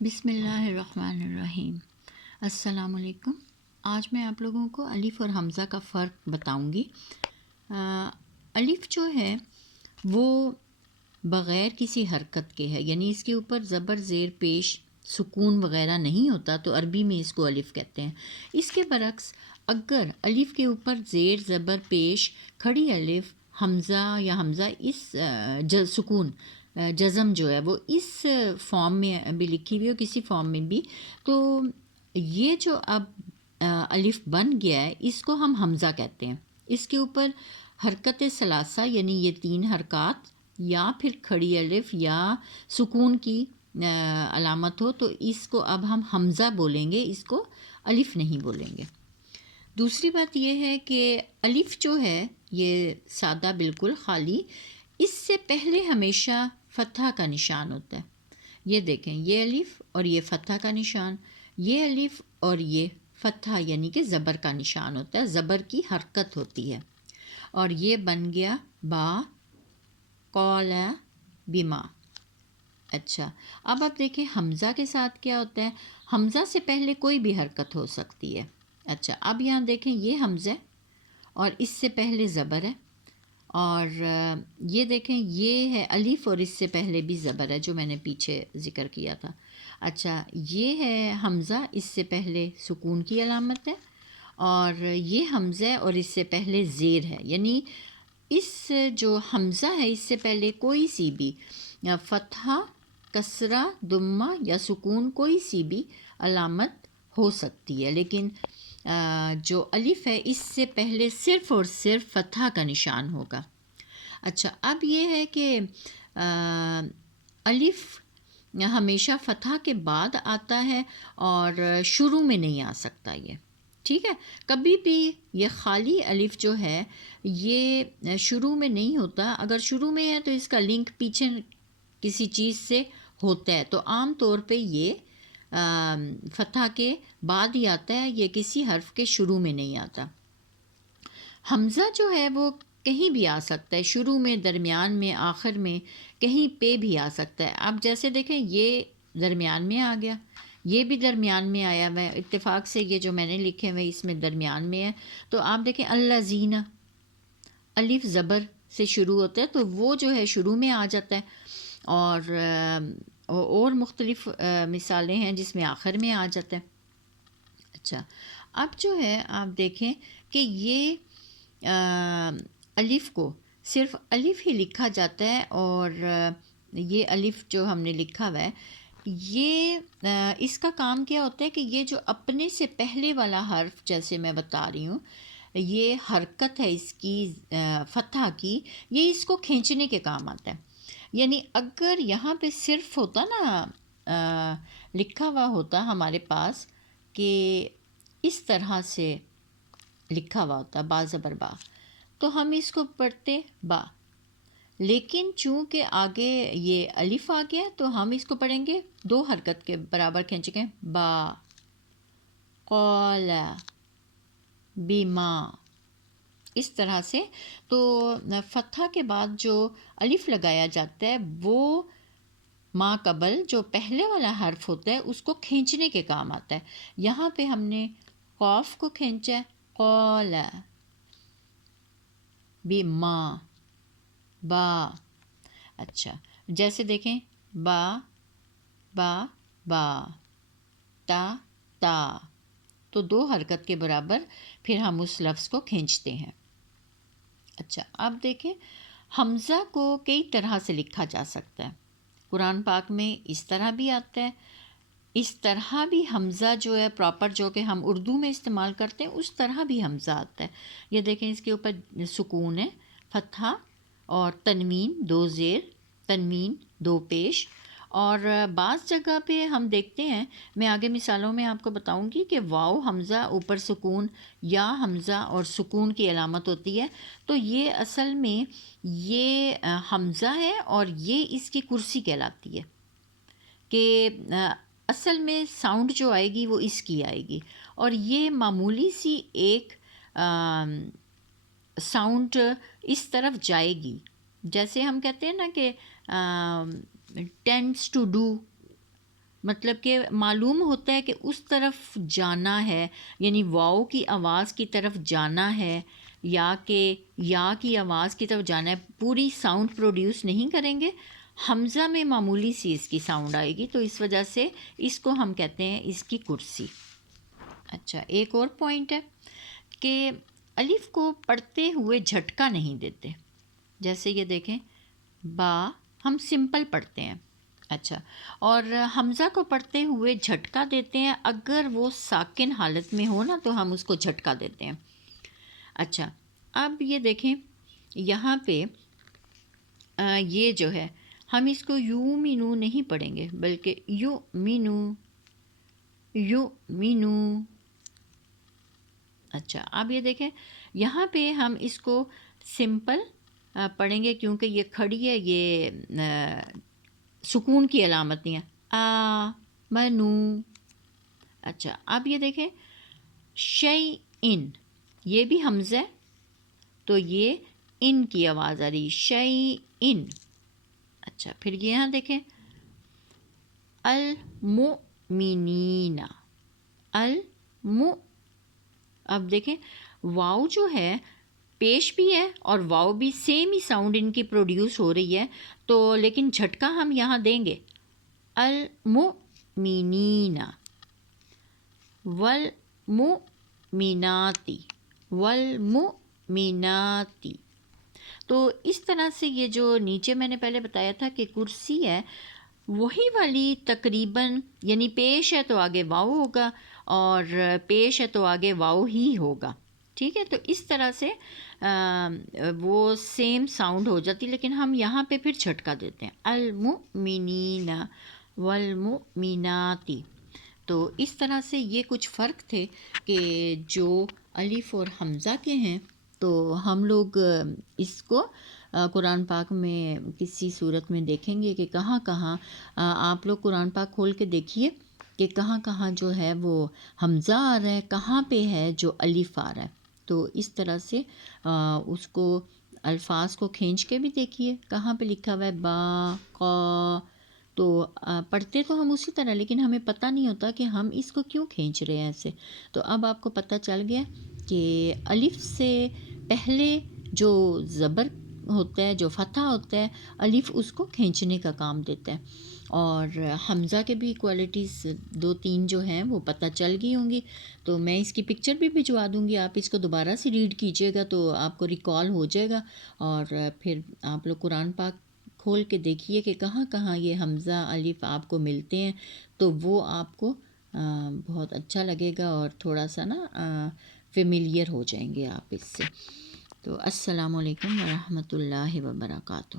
بسم اللہ الرحمن الرحیم۔ السلام علیکم۔ آج میں آپ لوگوں کو الف اور حمزہ کا فرق بتاؤں گی۔ الف جو ہے وہ بغیر کسی حرکت کے ہے، یعنی اس کے اوپر زبر زیر پیش سکون وغیرہ نہیں ہوتا، تو عربی میں اس کو الف کہتے ہیں۔ اس کے برعکس اگر الف کے اوپر زیر زبر پیش کھڑی الف حمزہ یا حمزہ اس سکون جزم جو ہے وہ اس فارم میں بھی لکھی ہوئی ہو، کسی فارم میں بھی، تو یہ جو اب الف بن گیا ہے اس کو ہم حمزہ کہتے ہیں۔ اس کے اوپر حرکت ثلاثہ یعنی یہ 3 حرکات یا پھر کھڑی الف یا سکون کی علامت ہو، تو اس کو اب ہم حمزہ بولیں گے، اس کو الف نہیں بولیں گے۔ دوسری بات یہ ہے کہ الف جو ہے یہ سادہ بالکل خالی، اس سے پہلے ہمیشہ فتحہ کا نشان ہوتا ہے۔ یہ دیکھیں، یہ الف اور یہ فتحہ کا نشان، یہ الف اور یہ فتحہ یعنی کہ زبر کا نشان ہوتا ہے، زبر کی حرکت ہوتی ہے، اور یہ بن گیا با قال بما۔ اچھا، اب آپ دیکھیں حمزہ کے ساتھ کیا ہوتا ہے۔ حمزہ سے پہلے کوئی بھی حرکت ہو سکتی ہے۔ اچھا، اب یہاں دیکھیں یہ حمزہ اور اس سے پہلے زبر ہے، اور یہ دیکھیں یہ ہے الف اور اس سے پہلے بھی زبر ہے جو میں نے پیچھے ذکر کیا تھا۔ اچھا، یہ ہے حمزہ، اس سے پہلے سکون کی علامت ہے، اور یہ حمزہ اور اس سے پہلے زیر ہے، یعنی اس جو حمزہ ہے اس سے پہلے کوئی سی بھی فتحہ، کسرہ، ضمہ یا سکون کوئی سی بھی علامت ہو سکتی ہے، لیکن جو الف ہے اس سے پہلے صرف اور صرف فتحہ کا نشان ہوگا۔ اچھا، اب یہ ہے کہ الف ہمیشہ فتحہ کے بعد آتا ہے اور شروع میں نہیں آ سکتا یہ، ٹھیک ہے؟ کبھی بھی یہ خالی الف جو ہے یہ شروع میں نہیں ہوتا، اگر شروع میں ہے تو اس کا لنک پیچھے کسی چیز سے ہوتا ہے، تو عام طور پہ یہ فتحہ کے بعد ہی آتا ہے، یہ کسی حرف کے شروع میں نہیں آتا۔ حمزہ جو ہے وہ کہیں بھی آ سکتا ہے، شروع میں، درمیان میں، آخر میں، کہیں پہ بھی آ سکتا ہے۔ اب جیسے دیکھیں یہ درمیان میں آ گیا، یہ بھی درمیان میں آیا ہوا ہے، اتفاق سے یہ جو میں نے لکھے ہوئے اس میں درمیان میں ہے، تو آپ دیکھیں الذین، الف زبر سے شروع ہوتا ہے تو وہ جو ہے شروع میں آ جاتا ہے، اور مختلف مثالیں ہیں جس میں آخر میں آ جاتا ہے۔ اچھا، اب جو ہے آپ دیکھیں کہ یہ الف کو صرف الف ہی لکھا جاتا ہے، اور یہ الف جو ہم نے لکھا ہوا ہے یہ اس کا کام کیا ہوتا ہے کہ یہ جو اپنے سے پہلے والا حرف، جیسے میں بتا رہی ہوں، یہ حرکت ہے اس کی فتحہ کی، یہ اس کو کھینچنے کے کام آتا ہے۔ یعنی اگر یہاں پہ صرف ہوتا نا لکھا ہوا ہوتا ہمارے پاس کہ اس طرح سے لکھا ہوا ہوتا با زبر با، تو ہم اس کو پڑھتے با، لیکن چونکہ آگے یہ الف آ گیا تو ہم اس کو پڑھیں گے 2 حرکت کے برابر کھینچ کے، با قال بما، اس طرح سے۔ تو فتحہ کے بعد جو الف لگایا جاتا ہے وہ ما قبل جو پہلے والا حرف ہوتا ہے اس کو کھینچنے کے کام آتا ہے۔ یہاں پہ ہم نے قاف کو کھینچا ہے، قال بما، با۔ اچھا، جیسے دیکھیں با با با، تا تا، تو 2 حرکت کے برابر پھر ہم اس لفظ کو کھینچتے ہیں۔ اچھا، اب دیکھیں حمزہ کو کئی طرح سے لکھا جا سکتا ہے، قرآن پاک میں اس طرح بھی آتا ہے، اس طرح بھی حمزہ جو ہے پراپر جو کہ ہم اردو میں استعمال کرتے ہیں اس طرح بھی حمزہ آتا ہے۔ یہ دیکھیں اس کے اوپر سکون ہے، فتحہ اور تنوین، 2 زیر، تنوین 2 پیش، اور بعض جگہ پہ ہم دیکھتے ہیں، میں آگے مثالوں میں آپ کو بتاؤں گی کہ واو حمزہ اوپر سکون، یا حمزہ اور سکون کی علامت ہوتی ہے، تو یہ اصل میں یہ حمزہ ہے اور یہ اس کی کرسی کہلاتی ہے، کہ اصل میں ساؤنڈ جو آئے گی وہ اس کی آئے گی، اور یہ معمولی سی ایک ساؤنڈ اس طرف جائے گی، جیسے ہم کہتے ہیں نا کہ ٹینڈس ٹو ڈو، مطلب کہ معلوم ہوتا ہے کہ اس طرف جانا ہے، یعنی واؤ کی آواز کی طرف جانا ہے، یا کہ یا کی آواز کی طرف جانا ہے، پوری ساؤنڈ پروڈیوس نہیں کریں گے، حمزہ میں معمولی سی اس کی ساؤنڈ آئے گی، تو اس وجہ سے اس کو ہم کہتے ہیں اس کی کرسی۔ اچھا، ایک اور پوائنٹ ہے کہ الف کو پڑھتے ہوئے جھٹکا نہیں دیتے، جیسے یہ دیکھیں با ہم سمپل پڑھتے ہیں، اچھا، اور حمزہ کو پڑھتے ہوئے جھٹکا دیتے ہیں، اگر وہ ساکن حالت میں ہو نا تو ہم اس کو جھٹکا دیتے ہیں۔ اچھا، اب یہ دیکھیں یہاں پہ یہ جو ہے ہم اس کو یو مینو نہیں پڑھیں گے، بلکہ یو مینو۔ اچھا، اب یہ دیکھیں یہاں پہ ہم اس کو سمپل پڑھیں گے، کیونکہ یہ کھڑی ہے، یہ سکون کی علامت نہیں ہے، آ منو۔ اچھا، اب یہ دیکھیں شیئن، یہ بھی حمزہ ہے تو یہ ان کی آواز آ رہی، شیئن۔ اچھا، پھر یہاں دیکھیں المؤمنین، اب دیکھیں واؤ جو ہے پیش بھی ہے اور واؤ بھی سیم ہی ساؤنڈ ان کی پروڈیوس ہو رہی ہے، تو لیکن جھٹکا ہم یہاں دیں گے، المؤمنین والمؤمناتی۔ تو اس طرح سے یہ جو نیچے میں نے پہلے بتایا تھا کہ کرسی ہے، وہی والی تقریباً، یعنی پیش ہے تو آگے واؤ ہوگا اور پیش ہے تو آگے واؤ ہی ہوگا، ٹھیک ہے، تو اس طرح سے وہ سیم ساؤنڈ ہو جاتی، لیکن ہم یہاں پہ پھر جھٹکا دیتے ہیں، المؤمنین والمؤمناتی۔ تو اس طرح سے یہ کچھ فرق تھے کہ جو الف اور حمزہ کے ہیں، تو ہم لوگ اس کو قرآن پاک میں کسی صورت میں دیکھیں گے کہ کہاں کہاں آپ لوگ قرآن پاک کھول کے دیکھیے کہ کہاں کہاں جو ہے وہ حمزہ آ رہا ہے، کہاں پہ ہے جو الف آ رہا ہے، تو اس طرح سے اس کو الفاظ کو کھینچ کے بھی دیکھیے کہاں پہ لکھا ہوا ہے با قا، تو پڑھتے تو ہم اسی طرح، لیکن ہمیں پتہ نہیں ہوتا کہ ہم اس کو کیوں کھینچ رہے ہیں ایسے۔ تو اب آپ کو پتہ چل گیا کہ الف سے پہلے جو زبر ہوتا ہے، جو فتح ہوتا ہے، الف اس کو کھینچنے کا کام دیتا ہے۔ اور حمزہ کے بھی کوالٹیز 2-3 جو ہیں وہ پتہ چل گئی ہوں گی، تو میں اس کی پکچر بھی بھجوا دوں گی، آپ اس کو دوبارہ سے ریڈ کیجئے گا تو آپ کو ریکال ہو جائے گا، اور پھر آپ لوگ قرآن پاک کھول کے دیکھیے کہ کہاں کہاں یہ حمزہ الف آپ کو ملتے ہیں، تو وہ آپ کو بہت اچھا لگے گا اور تھوڑا سا نا فیملیئر ہو جائیں گے آپ اس سے۔ تو السلام علیکم ورحمۃ اللہ وبرکاتہ۔